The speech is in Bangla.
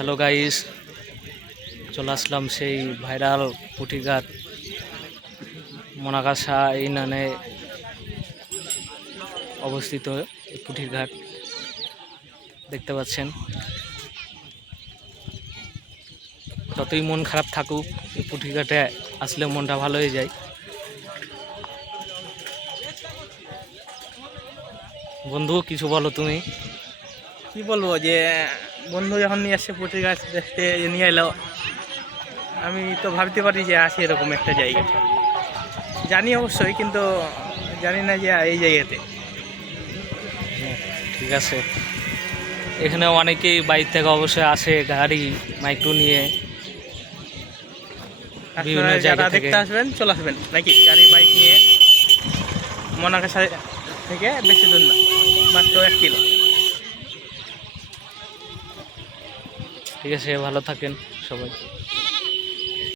হ্যালো গাইস, চলে আসলাম সেই ভাইরাল পুঁটিঘাট মোনাগাছা এই নামে অবস্থিত এই পুঁটিঘাট দেখতে পাচ্ছেন। যতই মন খারাপ থাকুক এই পুঁটিঘাটে আসলে মনটা ভালো হয়ে যায়। বন্ধু কিছু বলো তুমি। কি বলবো যে বন্ধু যখন নিয়ে আসছে পুঁটি গাছ দেখতে নিয়ে এলো, আমি তো ভাবতে পারি যে আসি এরকম একটা জায়গা। জানি অবশ্যই, কিন্তু জানি না যে এই জায়গাতে। ঠিক আছে, এখানে অনেকেই বাইর থেকে অবশ্যই আসে গাড়ি মাইক্রো নিয়ে বিভিন্ন আপনারা যারা জায়গা থেকে। দেখতে আসবেন চলে আসবেন নাকি গাড়ি বাইক নিয়ে। মোনাগাছা থেকে বেশি দূর না, মাত্র 1 কিলো। ঠিক আছে, ভালো থাকেন সবাই।